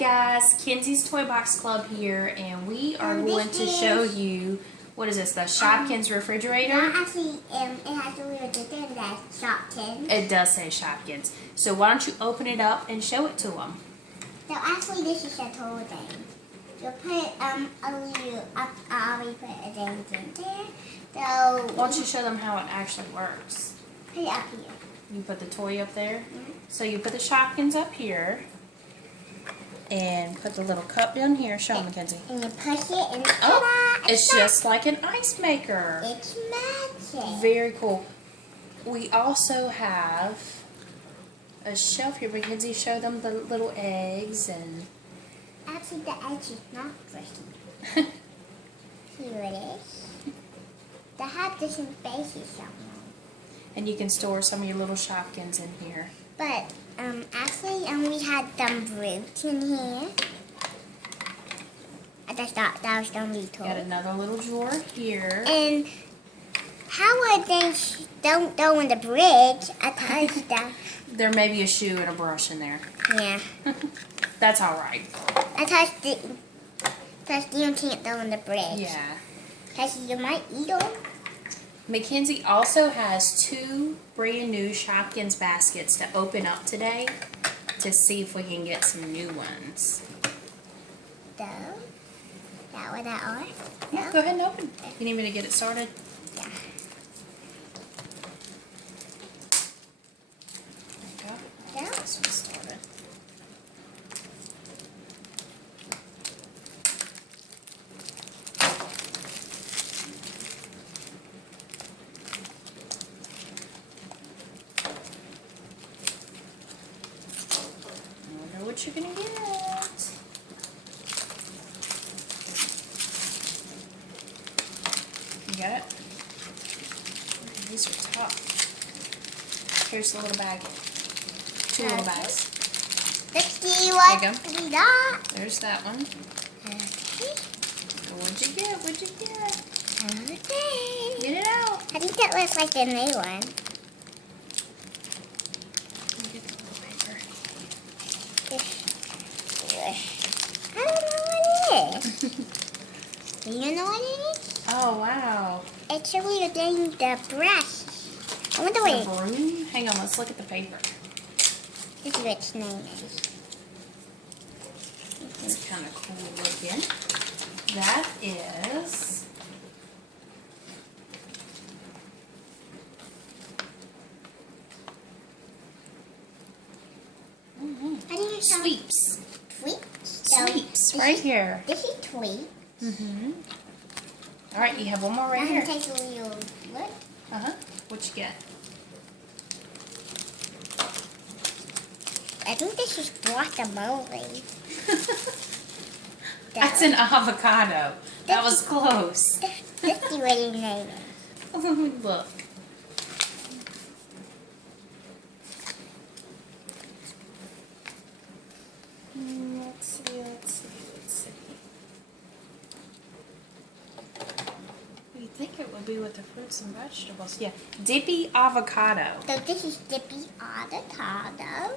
guys, Kenzie's Toy Box Club here, and we are going to show you, what is this, the Shopkins refrigerator? No, actually, it has a little different than Shopkins. It does say Shopkins. So why don't you open it up and show it to them? So actually, this is a total thing. You'll put a little, I already put a thing in there. So Why don't you show them how it actually works? put it up here. You put the toy up there. Mm-hmm. So you put the Shopkins up here, and put the little cup down here. Show them, Kenzie. And you push it, and Oh, ta-da, it's just like an ice maker. It's magic. Very cool. We also have a shelf here. Mackenzie showed them the little eggs and. Actually, the edge is not pretty. Here it is. They have different faces somewhere. And you can store some of your little Shopkins in here. But actually, we had some roots in here. I just thought that was gonna be cool. Got another little drawer here. And how would they don't go in the bridge? I touched that. There may be a shoe and a brush in there. Yeah. That's all right. I touched it. You can't go in the bridge. Yeah. Because you might eat them. Mackenzie also has 2 brand new Shopkins baskets to open up today to see if we can get some new ones. So, that what that are? Yeah, No? go ahead and open. You need me to get it started? Yeah. There you go. Yeah. This one started. I wonder what you're gonna get. You got it? These are tough. Here's the little bag. 2 little bags. Let's see what There you we got. There's that one. Okay. What'd you get? What'd you get? Okay. Get it out. I think that looks like the new one. Let me get the little paper. I don't know what it is. Do you know what it is? Oh, wow. It's a little thing, the brush. I wonder what The broom? Hang on, let's look at the paper. this is what its name is. It's kind of cool looking. That is... I think it's Sweeps. tweets. Sweeps, right here. This is tweet. Mm-hmm. All right, you have one more right I'm here. gonna take a little look. Uh-huh. What you get? I think this is guacamole. That's an avocado. That was close. Let's see what his name is. Look. Let's see. You think it would be with the fruits and vegetables? Yeah. Dippy avocado. So this is Dippy avocado.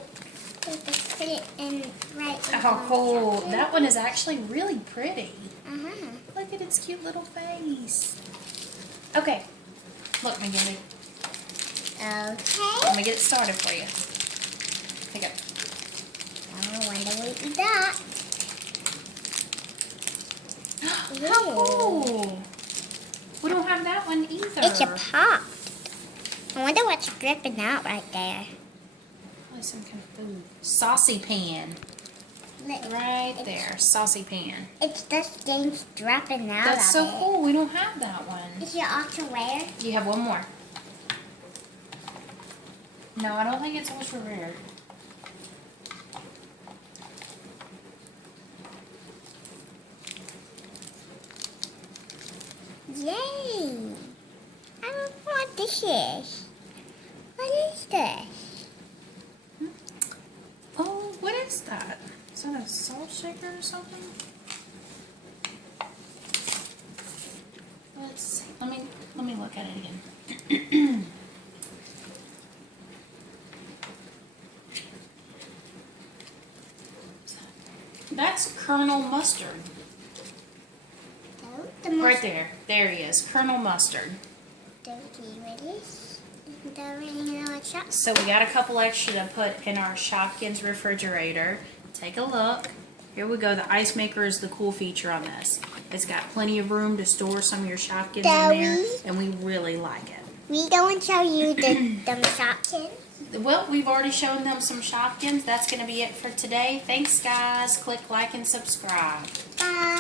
So just put it in right in Oh, cool. That one is actually really pretty. Uh-huh. Look at its cute little face. Okay. Look, Mackenzie. Okay. Let me get it started for you. Pick up. I wonder what we got. How cool! We don't have that one either. It's a pop. I wonder what's dripping out right there. Probably some kind of food. Saucy pan. Look, Right there. Saucy pan. it's just things dropping out That's of so it. cool. We don't have that one. Is it ultra rare? You have one more. No, I don't think it's ultra rare. Yay! I don't know what this is. What is this? Oh, what is that? Is that a salt shaker or something? Let's see. Let me look at it again. That's Colonel Mustard. Oh, the Right there. There he is. Colonel Mustard. So we got a couple extra to put in our Shopkins refrigerator. Take a look. Here we go. The ice maker is the cool feature on this. It's got plenty of room to store some of your Shopkins in there, and we really like it. We don't show you the Shopkins. Well, we've already shown them some Shopkins. That's going to be it for today. Thanks, guys. Click like and subscribe. Bye.